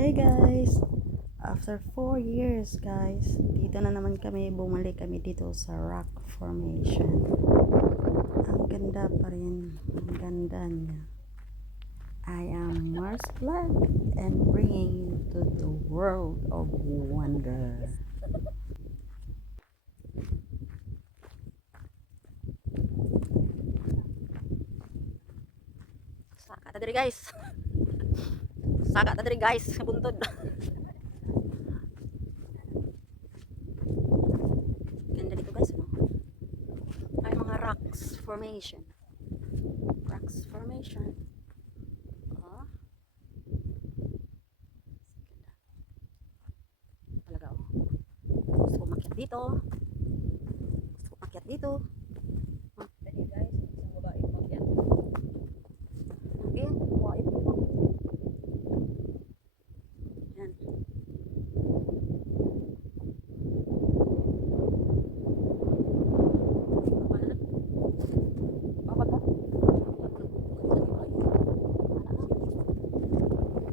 Hey guys! After 4 years guys, dito na naman kami, bumalik kami dito sa rock formation. Ang ganda pa rin, ang ganda niya. I am Mars Vlog and bringing you to the world of wonder. Saka ta diri guys. Saka ta diri guys, buntod. Ganda dito guys, no? Ay mga rocks formation. Rocks formation. Oh. Talaga oh. Gusto ko makyat dito. Gusto ko makyat dito. Dali guys, isang babae umakyat. Okay, wait po. Yan.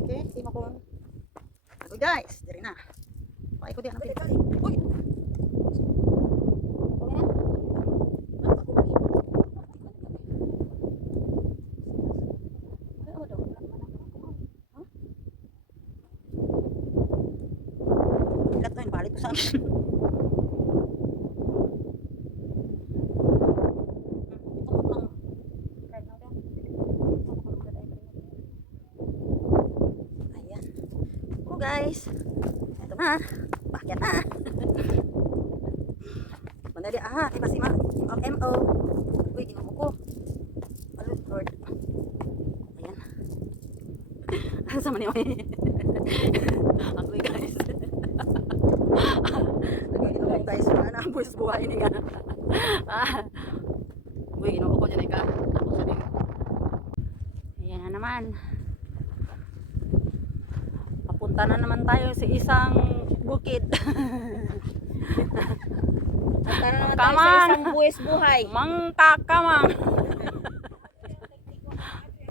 Okay, sino ko? Uy guys, diri na. Paikot din natin. Uy. Okay na? Ilat na yun, balik ko sa akin. Ayan. Oh guys, eto na. Pakyat na. Mandali iba si MO. Uy, ginuko ko. Oh Lord. Ayan. Ano sa mani? Ako guys. Nagiging guys, wala na ang buwis buhay ni nga. Uy, ginuko ko dyan ka. Ako sa ning. Ayan na naman. Papunta na naman tayo sa isang bukid. Punta na naman tayo sa isang buwis buhay. Mangkakamang.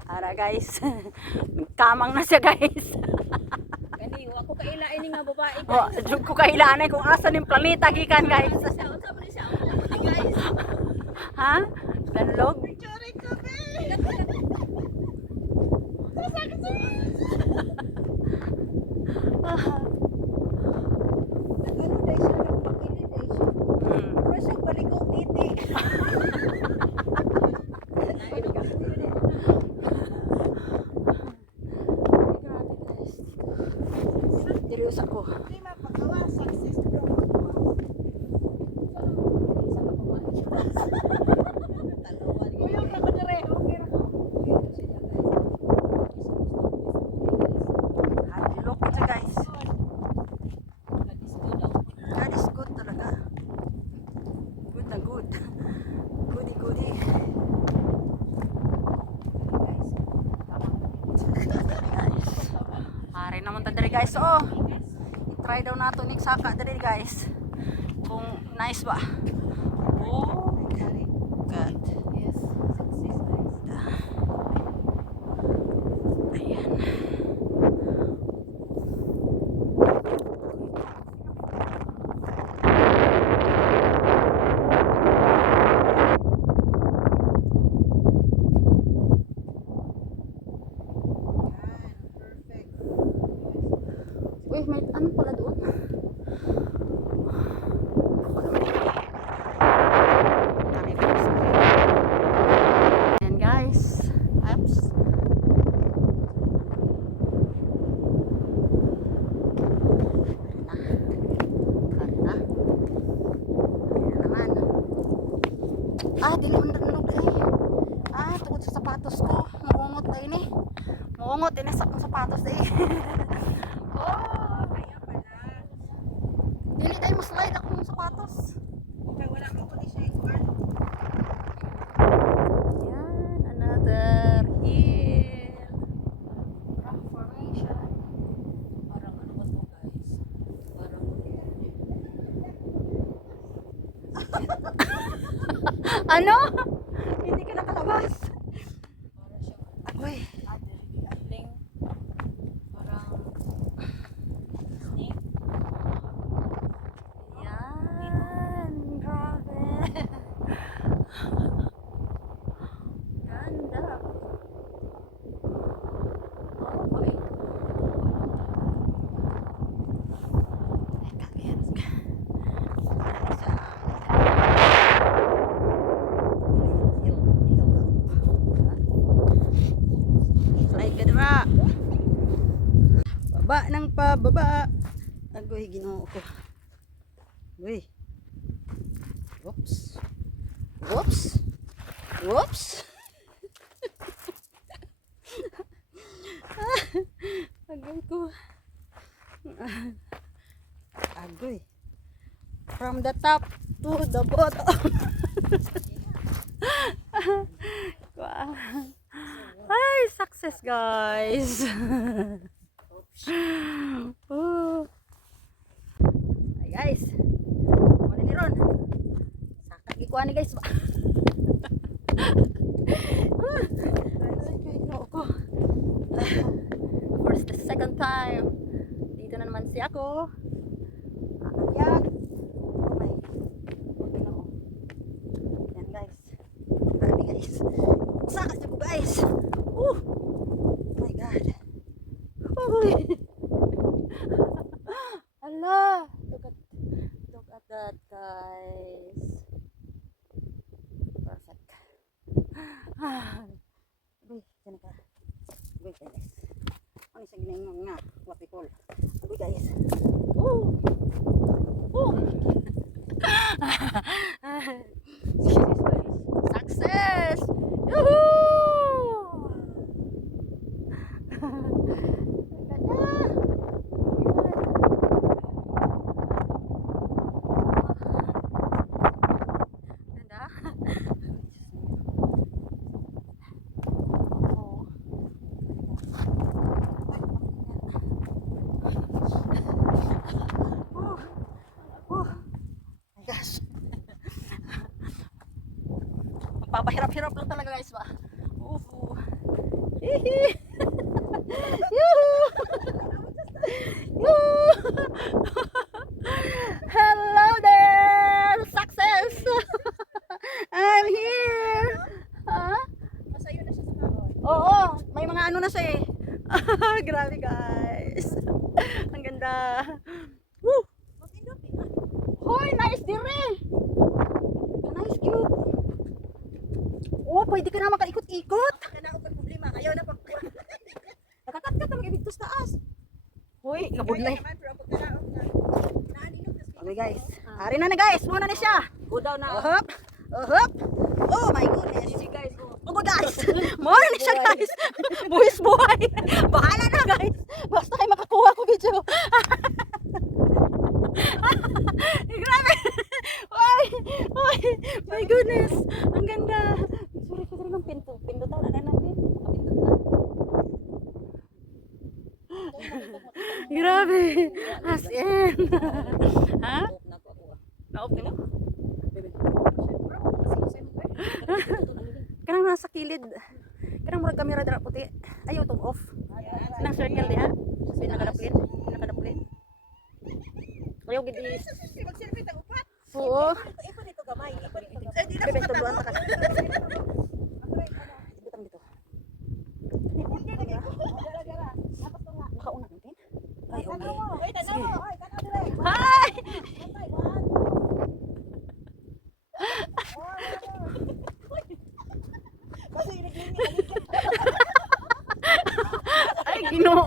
Ara guys. Kamang na siya guys. Gani, ako kailain ni nga babae guys. Oh, jud ko kailanay kung asan yung planeta gikan guys. Siya, unsa man siya? Ulo guys. Ha? Danlog? Picture ko be. Ano dai siya nagpakili dai siya. Wala siyang balikong titi. Serius ako. Hindi mapagawa, success bro. Uyog na ko dire. Okay ra ko. Look ito guys. God is good talaga. Good na good. Goody goody. Guys. Pare naman ta diri guys. Oh. I-try daw nato ning saka diri guys. Kung nice ba. Oh. God. Yes, success guys. Ayan. Perfect. Uy, may ano pala doon? Ayan guys. Apps. Karina. Ayan naman. Dili man danlog eh. Tungkol sa sapatos ko. Muungot na ini. Muungot ini sa sapatos eh. Oh, kaya pala. Dili tayo maslide ako ng sapatos. Kaya wala ko kundi siya ikuan. Yan, another hill. Rock formation. Parang ano ba to guys? Parang Ano? Hindi ka nakalabas. para siyang Agoy. adling. Parang pababa ng pababa. Agoy, Ginoo ko. Uy. Whoops. Whoops. Whoops. Agoy ko. Agoy. From the top to the bottom. Ay, success guys. Oh. Ay guys. Wala ni Ron. Sakit gikuha ni guys. For the second time. Dito na naman si ako. Aakyat. Okay na ako. Yan guys. Grabe guys. Sakat ako guys. Oh my god. Uy. Hala. Look at that guys. Perfect. Uy, saan ka? Uy guys. Ano sa ginaingon nga? What we call. Uy guys. Oh. Oh. Success! Yoo-hoo! Ganda. Oh. Oh. My gosh. Papahirap-hirap lang talaga guys ba. Hihi. Yoo. Yoo. Hello there. Success. I'm here. Ha? Masayo na siya sa kaon. Oo, may mga ano na siya eh. Grabe guys. Ang ganda. Woo. Hoy, nice dire. Nice cute. Oh, pwede ka na makaikot-ikot. Kana og problema kayo na pag. Nakakat-kat na mag-ibig sa taas. Hoy, nabudlay. Okay guys. Ari na guys. Muna na siya. Go down na. Uhop. Uhop. Oh my goodness. Easy guys. Oh guys. Muna na siya guys. Buhis buhay. Bahala na guys. Basta kayo makakuha ko video. Grabe. Oy. Oy. My goodness. Ang ganda. Sorry ko rin ng pinto. Pinto daw na natin. Pinto na. Grabe. As in. Ha? Naop nila? Kanang nasa kilid. Kanang murag kamera dara puti. Ayaw tong off. Kanang circle diha. Pinakadaplin. Pinakadaplin. Ayaw gid is. Mag-selfie tag upat. Oo. Ipon ito gamay. Ipon ito. Bebe tuluan ta ka. Butang dito. Makauna natin. Ay, okay. Sige. Hi! Ay, Ginoo.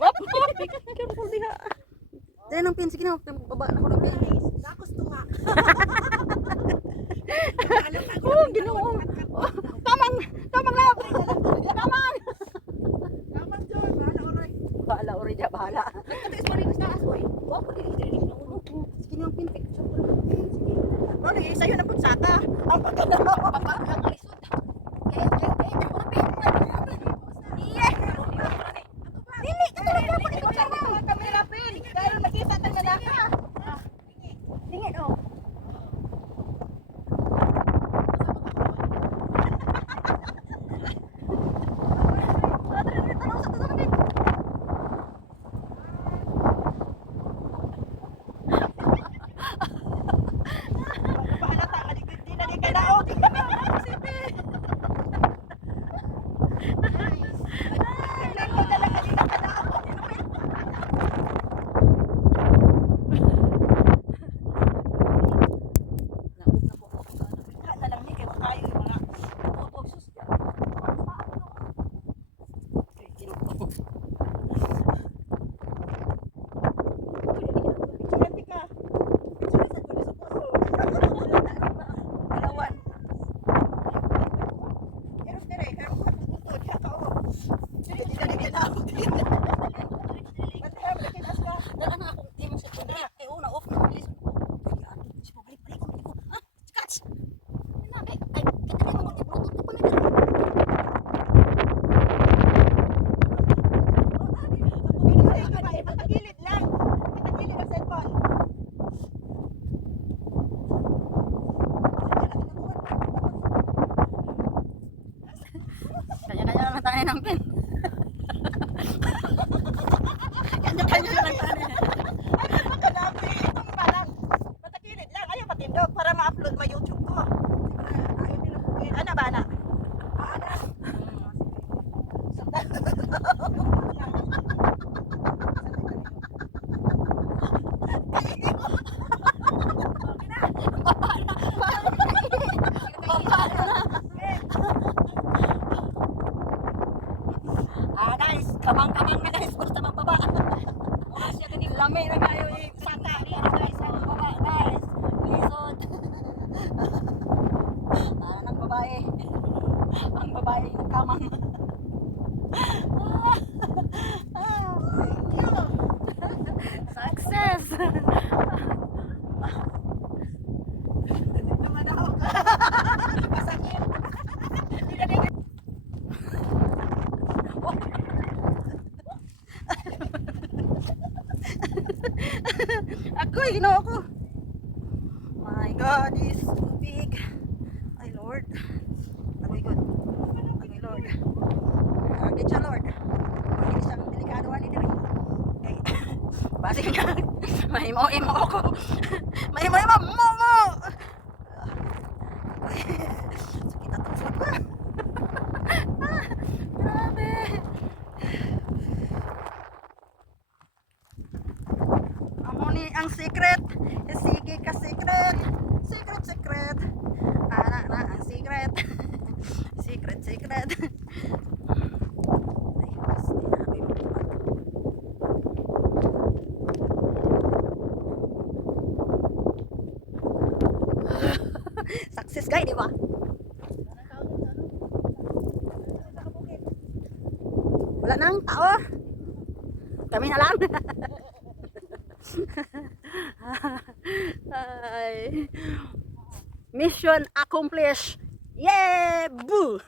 Wap, careful diha. Dahil ng pin, sige na, baba na ako ng pin. Nakos to nga. Oh, Ginoo. Oh, tamang na. Tamang. Kamang John, bahala oray. Bahala, ori dya, bahala. Nagtatis pa rin sa taas oy. Wa ko dili na uno. Sige na, pin, picture ko. Ano ni sayo na putsaka. Ang pagkana papa ang alisod. Kaya ako na pin. Iya. Dili ka talaga po ikaw sa kamera pin. Dahil makita tang lalaka. Tingin oh. Lami na kayo saka ni ano guys, ang baba guys. Lisod. Ng babae. Ang babae nagkamang. Thank you. Success! Naman ako. Masakit. Ako'y ginoo ko. My God is so big. My Lord. Ako'y good. Ako'y Lord. Agad siya Lord. Pag isang delikado ni diri. Okay. Basi nga. Mahimo-imo ako. Mahimo-imo mo. Sakit at usap ko. Grabe. Amo ni ang secret. Sige ka secret. Secret. Ana na ang secret. Secret. Ay, mas tinabi mo pa. Success guy, di ba? Wala nang tao. Kami na lang. Ay. Mission accomplished. Yeah! Boo!